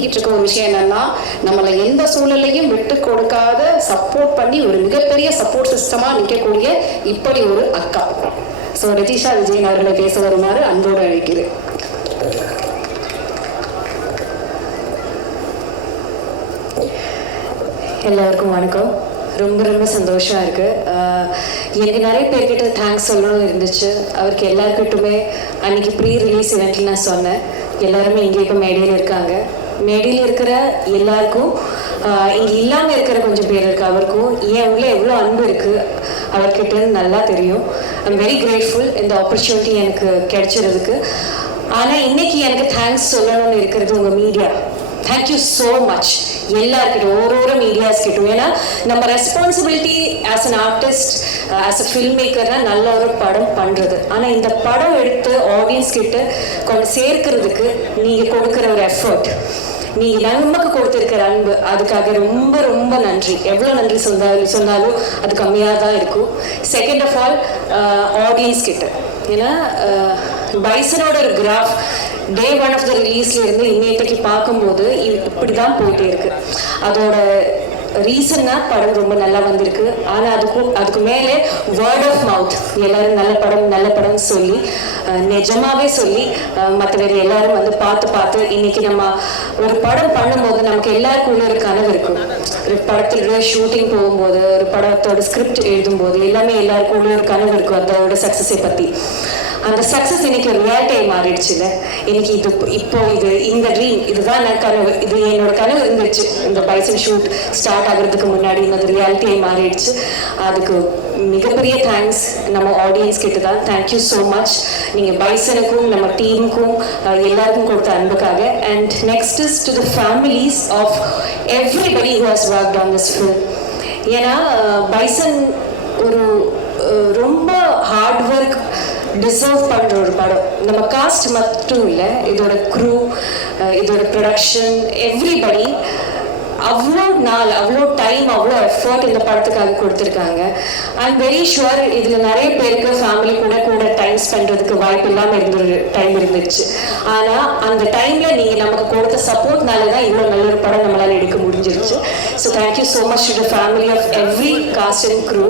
இருக்க ஒரு விஷயம் என்னன்னா, நம்மளை எந்த சூழலையும் விட்டு கொடுக்காத சப்போர்ட் பண்ணி ஒரு மிகப்பெரிய சப்போர்ட் சிஸ்டமா நிற்கக்கூடிய இப்படி ஒரு அக்கா. ஸோ ரஜிஷா விஜயன் அவர்களை பேச வருமாறு அன்போடு அழைக்கிறேன். எல்லாருக்கும் வணக்கம். ரொம்ப ரொம்ப சந்தோஷமாக இருக்குது. எனக்கு நிறைய பேர்கிட்ட தேங்க்ஸ் சொல்லணும்னு இருந்துச்சு. அவருக்கு எல்லாருக்கிட்டுமே அன்றைக்கி ப்ரீ ரிலீஸ் இவெண்ட்டில் நான் சொன்னேன். எல்லாருமே இங்கே இப்போ மேடையில் இருக்காங்க. மேடையில் இருக்கிற எல்லாருக்கும், இங்கே இல்லாமல் இருக்கிற கொஞ்சம் பேர் இருக்குது, அவருக்கும் ஏன் உள்ள எவ்வளோ அன்பு இருக்குது அவர்கிட்ட நல்லா தெரியும். ஐம் வெரி கிரேட்ஃபுல் இந்த ஆப்பர்ச்சுனிட்டி எனக்கு கிடைச்சிறதுக்கு. ஆனால் இன்னைக்கு எனக்கு தேங்க்ஸ் சொல்லணும்னு இருக்கிறது உங்கள் மீடியா. தேங்க்யூ ஸோ மச் எல்லாருக்கிட்டும், ஒரு மீடியாஸ் கிட்டும். ஏன்னா நம்ம responsibility as an artist, as a film மேக்கர்னா நல்ல ஒரு படம் பண்ணுறது. ஆனால் இந்த படம் எடுத்து ஆடியன்ஸ் கிட்ட கொஞ்சம் சேர்க்கறதுக்கு நீங்கள் கொடுக்குற ஒரு எஃபர்ட், நீங்கள் நமக்கு கொடுத்துருக்கிற அன்பு, அதுக்காக ரொம்ப ரொம்ப நன்றி. எவ்வளோ நன்றி சொன்னாலும் அது கம்மியாக தான் இருக்கும். செகண்ட் ஆஃப் ஆல் ஆடியன்ஸ் கிட்ட, ஏன்னா பைசனோட ஒரு graph day one of the ரிலீஸ்ல இருந்து இன்னைக்கு பார்க்கும்போது இப்படி தான் போயிட்டே இருக்கு. அதோட ரீசன்னா படம் ரொம்ப நல்லா வந்திருக்கு. ஆனால் அதுக்கு மேலே வேர்ட் ஆஃப் மவுத், எல்லாரும் நல்ல படம் சொல்லி நிஜமாவே சொல்லி மற்ற வேறு எல்லாரும் வந்து பார்த்து இன்னைக்கு நம்ம ஒரு படம் பண்ணும்போது நமக்கு எல்லாருக்கும் ஒரு கனவு இருக்கும். ஒரு படத்துல ஷூட்டிங் போகும்போது, ஒரு படத்தோட ஸ்கிரிப்ட் எழுதும்போது எல்லாமே எல்லாருக்கும் ஒரு கனவு இருக்கும் அதோட சக்ஸஸை பற்றி. அந்த சக்ஸஸ் இன்னைக்கு ஒரு ரியாலிட்டியை மாறிடுச்சுல. இன்னைக்கு இந்த ட்ரீம், இதுதான் கனவு, இது என்னோட கனவு இருந்துச்சு. இந்த பைசன் ஷூட் ஸ்டார்ட் ஆகுறதுக்கு முன்னாடி இந்த ரியாலிட்டியை மாறிடுச்சு. அதுக்கு மிகப்பெரிய தேங்க்ஸ் நம்ம ஆடியன்ஸ் கிட்ட தான். Thank you so much. நீங்கள் பைசனுக்கும் நம்ம டீமுக்கும் எல்லாருக்கும் கொடுத்த அன்புக்காக. And next is to the families of everybody who has worked on this film. ஏன்னா பைசன் ஒரு ரொம்ப ஹார்ட் ஒர்க் டிசர்வ் பண்ணுற ஒரு படம். நம்ம காஸ்ட் மட்டும் இல்லை, இதோட க்ரூ, இதோட ப்ரொடக்ஷன், எவ்ரிபடி அவ்வளோ நாள், அவ்வளோ டைம், அவ்வளோ எஃபர்ட் இந்த படத்துக்காக கொடுத்துருக்காங்க. ஐ எம் வெரி ஷுவர் இதில் நிறைய பேருக்கு ஃபேமிலி கூட டைம் ஸ்பெண்ட்றதுக்கு வாய்ப்பு இல்லாமல் டைம் இருந்துச்சு. ஆனால் அந்த டைமில் நீங்கள் நமக்கு கொடுத்த சப்போர்ட்னால தான் இவ்வளோ நல்ல ஒரு படம் நம்மளால் எடுக்க முடிஞ்சிருச்சு. So thank you so much to the family of every cast and crew.